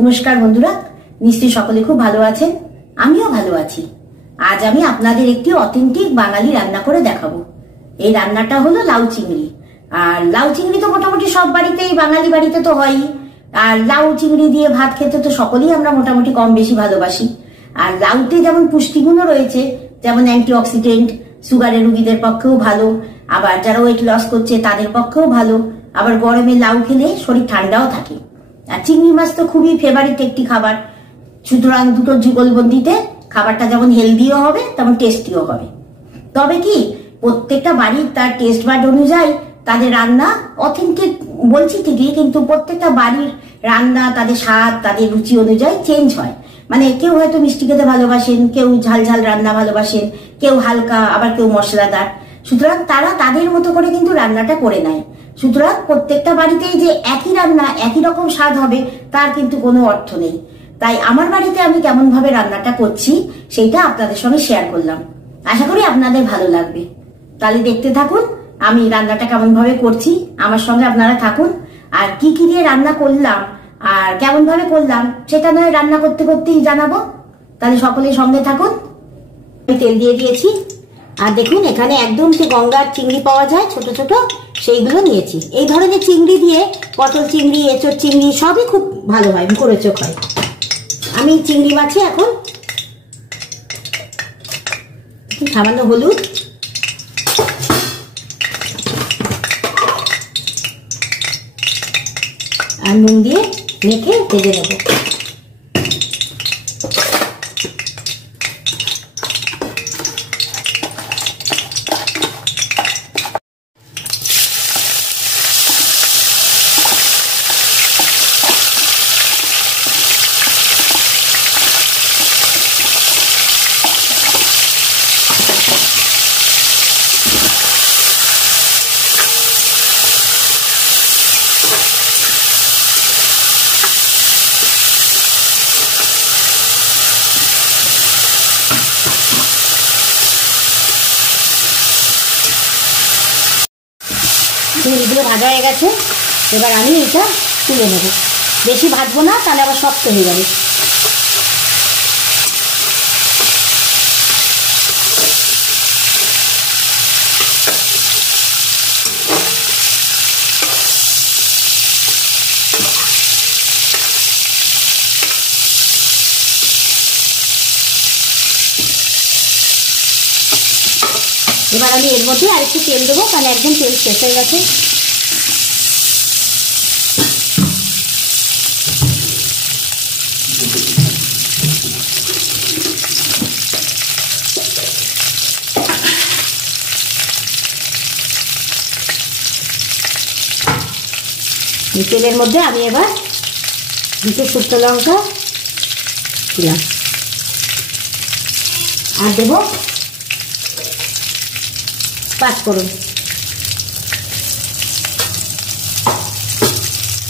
নমস্কার বন্ধুরা, নিশ্চয়ই সকলে খুব ভালো আছেন। আমিও ভালো আছি। আজ আমি আপনাদের একটি অথেন্টিক বাঙালি রান্না করে দেখাবো। এই রান্নাটা হলো লাউ চিংড়ি। আর লাউ চিংড়ি তো মোটামুটি সব বাড়িতেই, বাঙালি বাড়িতে তো হয়ই। আর লাউ চিংড়ি দিয়ে ভাত খেতে তো সকলেই আমরা মোটামুটি কম বেশি ভালোবাসি। আর লাউতে যেমন পুষ্টিগুণও রয়েছে, যেমন অ্যান্টিঅক্সিডেন্ট, সুগারের রোগীদের পক্ষেও ভালো, আবার যারা ওয়েট লস করছে তাদের পক্ষেও ভালো, আবার গরমে লাউ খেলে শরীর ঠান্ডাও থাকে। আর চিংড়ি মাছ তো খুবই ফেভারিট একটি খাবার। সুতরাং দুটো যুগলবন্দিতে খাবারটা যেমন হেলদিও হবে তেমন টেস্টিও হবে। তবে কি প্রত্যেকটা বাড়ির তার টেস্ট বাড অনুযায়ী তাদের রান্না অথেন্টিক বলছি ঠিকই, কিন্তু প্রত্যেকটা বাড়ির রান্না তাদের স্বাদ, তাদের রুচি অনুযায়ী চেঞ্জ হয়। মানে কেউ হয়তো মিষ্টি খেতে ভালোবাসেন, কেউ ঝাল ঝাল রান্না ভালোবাসেন, কেউ হালকা, আবার কেউ মশলাদার। সুতরাং তারা তাদের মতো করে কিন্তু রান্নাটা করে নেয়। সুতরাং প্রত্যেকটা বাড়িতেই যে একই রান্না একই রকম স্বাদ হবে তার কিন্তু কোনো অর্থ নেই। তাই আমার বাড়িতে আমি কেমন ভাবে রান্নাটা করছি সেইটা আপনাদের সঙ্গে শেয়ার করলাম। আশা করি আপনাদের ভালো লাগবে। তাহলে দেখতে থাকুন আমি রান্নাটা কেমন ভাবে করছি, আমার সঙ্গে আপনারা থাকুন। আর কি কি দিয়ে রান্না করলাম আর কেমন ভাবে করলাম সেটা নয় রান্না করতে করতেই জানাবো। তাহলে সকলের সঙ্গে থাকুন। আমি তেল দিয়ে দিয়েছি। আর দেখুন এখানে একদম যে গঙ্গার চিংড়ি পাওয়া যায় ছোট ছোট, সেইগুলো নিয়েছি। এই ধরনের চিংড়ি দিয়ে পটল চিংড়ি, এঁচোড় চিংড়ি সবই খুব ভালো হয়, মুখরোচক হয়। আমি চিংড়ি মাছে এখন সামান্য হলুদ, আর নুন দিয়ে মেখে ভেজে নেব। চিংড়িগুলো ভাজা হয়ে গেছে, এবার আমি এটা তুলে নেব। বেশি ভাজবো না, তাহলে আবার শক্ত হয়ে যাবে। এবার আমি এর মধ্যে আরেকটু তেল দেবো, কারণ একদম তেল শেষ হয়ে গেছে। এই তেলের মধ্যে আমি এবার দুটো শুকনো লঙ্কা দিলাম, আর দেবো পাঁচফোড়ন।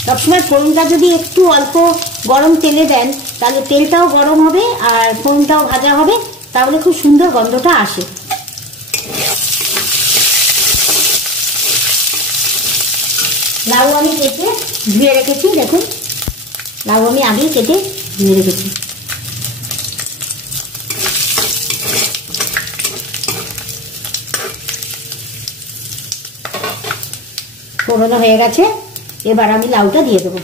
সবসময় ফোড়নটা যদি একটু অল্প গরম তেলে দেন তাহলে তেলটাও গরম হবে আর ফোড়নটাও ভাজা হবে, তাহলে খুব সুন্দর গন্ধটা আসে। লাউ আমি কেটে ধুয়ে রেখেছি, দেখুন লাউ আমি আগেই কেটে ধুয়ে রেখেছি। ফোড়ন হয়ে গেছে, এবার আমি লাউটা দিয়ে দেবো।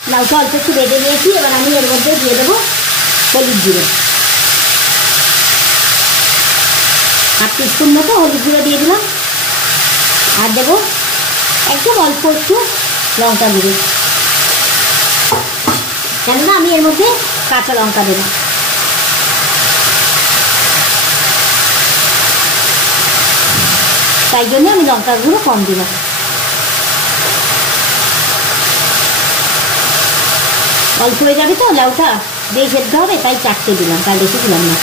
লাউটা অল্প একটু বেঁধে নিয়েছি, এবার আমি এর মধ্যে দিয়ে দেবো হলুদ গুঁড়ো। 1/2 টিস্পুন মতো হলুদ গুঁড়ো দিয়ে দিলাম। আর দেবো একদম অল্প একটু লঙ্কা গুঁড়ো, কেননা আমি এর মধ্যে কাঁচা লঙ্কা দেবো। তাই জন্য আমি লঙ্কার গুঁড়ো কম দিলাম। অল্প হয়ে যাবে তো লাউটা, যেই সেদ্ধ হবে তাই 4টে দিলাম, তাই বেশি দিলাম না।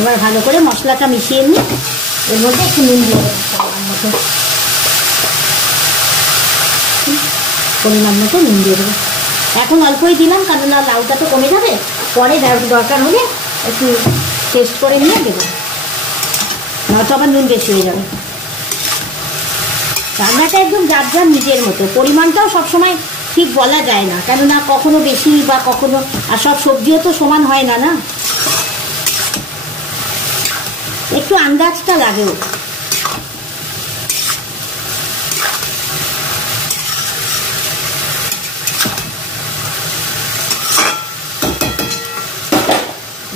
এবার ভালো করে মশলাটা মিশিয়ে নিই। এর মধ্যে একটু নুন দিয়ে দেবো, পরিমাণ মতো নুন দিয়ে দেবো। এখন অল্পই দিলাম, কারণ লাউটা তো কমে যাবে, পরে দরকার হলে একটু টেস্ট করে নিয়ে দেবো, নয়তো আবার নুন বেশি হয়ে যাবে। রান্নাটা একদম যার যার নিজের মতো, পরিমাণটাও সবসময় ঠিক বলা যায় না, কেননা কখনো বেশি বা কখনো, আর সব সবজিও তো সমান হয় না, না একটু আন্দাজটা লাগেও।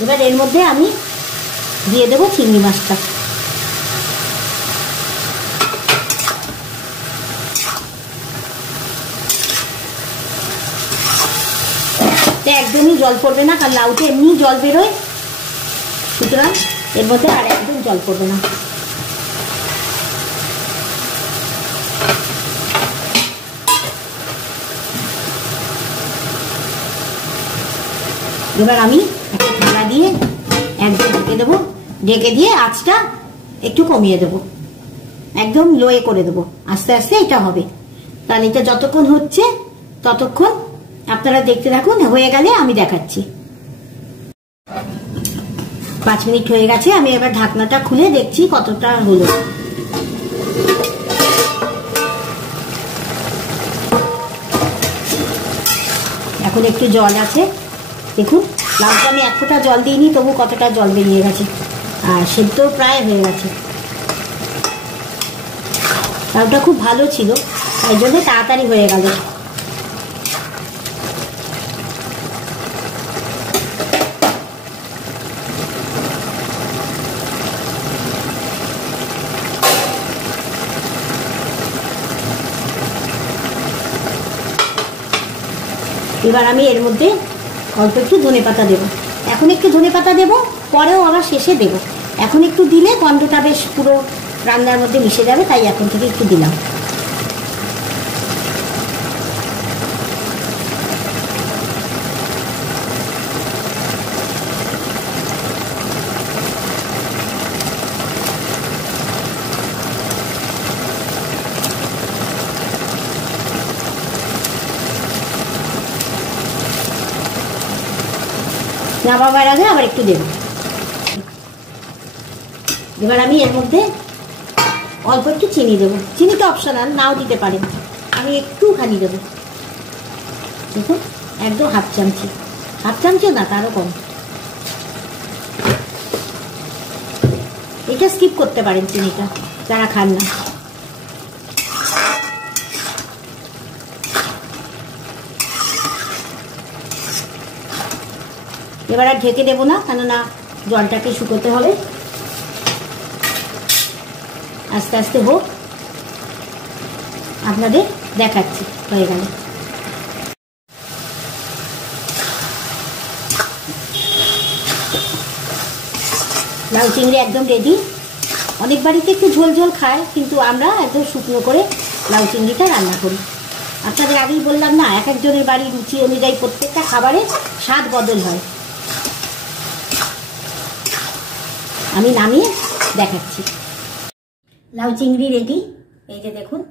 এবার এর মধ্যে আমি দিয়ে দেবো চিংড়ি মাছটা। একদমই জল পড়বে না, কারণ লাউতে এমনি জল বেরোয়, সুতরাং এর মধ্যে আর একদম জল পড়বে না। এবার আমি একটা ঢাকা দিয়ে একদম ঢেকে দেবো, ঢেকে দিয়ে আঁচটা একটু কমিয়ে দেবো, একদম লোয়ে করে দেবো, আস্তে আস্তে এটা হবে। তাহলে এটা যতক্ষণ হচ্ছে ততক্ষণ আপনারা দেখতে থাকুন, হয়ে গেলে আমি দেখাচ্ছি। 5 মিনিট হয়ে গেছে, আমি এবার ঢাকনাটা খুলে দেখছি কতটা হলো। এখন একটু জল আছে, দেখুন লাউটা আমি 1 ফোঁটা জল দিইনি, তবু কতটা জল বেরিয়ে গেছে, আর সেদ্ধ প্রায় হয়ে গেছে। লাউটা খুব ভালো ছিল, তাই জন্য তাড়াতাড়ি হয়ে গেল। এবার আমি এর মধ্যে অল্প একটু ধনেপাতা দেবো। এখন একটু ধনেপাতা দেবো, পরেও আবার শেষে দেবো। এখন একটু দিলে গন্ধটা বেশ পুরো রান্নার মধ্যে মিশে যাবে, তাই এখন থেকে একটু দিলাম। নামাবার আগে আবার একটু দেব। এবার আমি এর মধ্যে অল্প একটু চিনি দেবো, চিনিটা অপশনাল, নাও দিতে পারেন, আমি একটুখানি দেবো, দেখুন একদম হাফ চামচি না, তারও কম। এটা স্কিপ করতে পারেন চিনিটা যারা খান না। এবার আর ঢেকে দেবো না, কেননা জলটাকে শুকোতে হবে, আস্তে আস্তে হোক, আপনাদের দেখাচ্ছি হয়ে গেল। লাউ চিংড়ি একদম রেডি। অনেক বাড়িতে একটু ঝোল ঝোল খায়, কিন্তু আমরা একদম শুকনো করে লাউ চিংড়িটা রান্না করি। আপনাদের আগেই বললাম না, এক একজনের বাড়ির রুচি অনুযায়ী প্রত্যেকটা খাবারের স্বাদ বদল হয়। আমি নামিয়ে দেখাচ্ছি। লাউ চিংড়ি রেডি, এই যে দেখুন।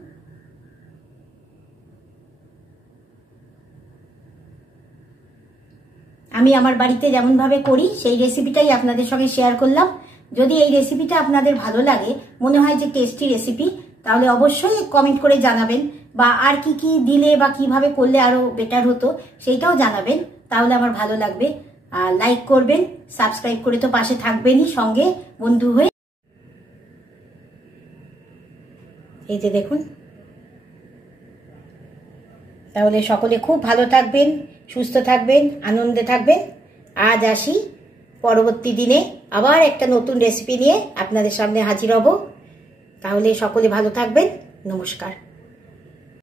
আমি আমার বাড়িতে যেমনভাবে করি সেই রেসিপিটাই আপনাদের সঙ্গে শেয়ার করলাম। যদি এই রেসিপিটা আপনাদের ভালো লাগে, মনে হয় যে টেস্টি রেসিপি, তাহলে অবশ্যই কমেন্ট করে জানাবেন, বা আর কি কি দিলে বা কিভাবে করলে আরো বেটার হতো সেইটাও জানাবেন, তাহলে আমার ভালো লাগবে। আর লাইক করবেন, সাবস্ক্রাইব করে তো পাশে থাকবেনই, সঙ্গে বন্ধু হয়ে। এই যে দেখুন। তাহলে সকলে খুব ভালো থাকবেন, সুস্থ থাকবেন, আনন্দে থাকবেন। আজ আসি, পরবর্তী দিনে আবার একটা নতুন রেসিপি নিয়ে আপনাদের সামনে হাজির হব। তাহলে সকলে ভালো থাকবেন। নমস্কার।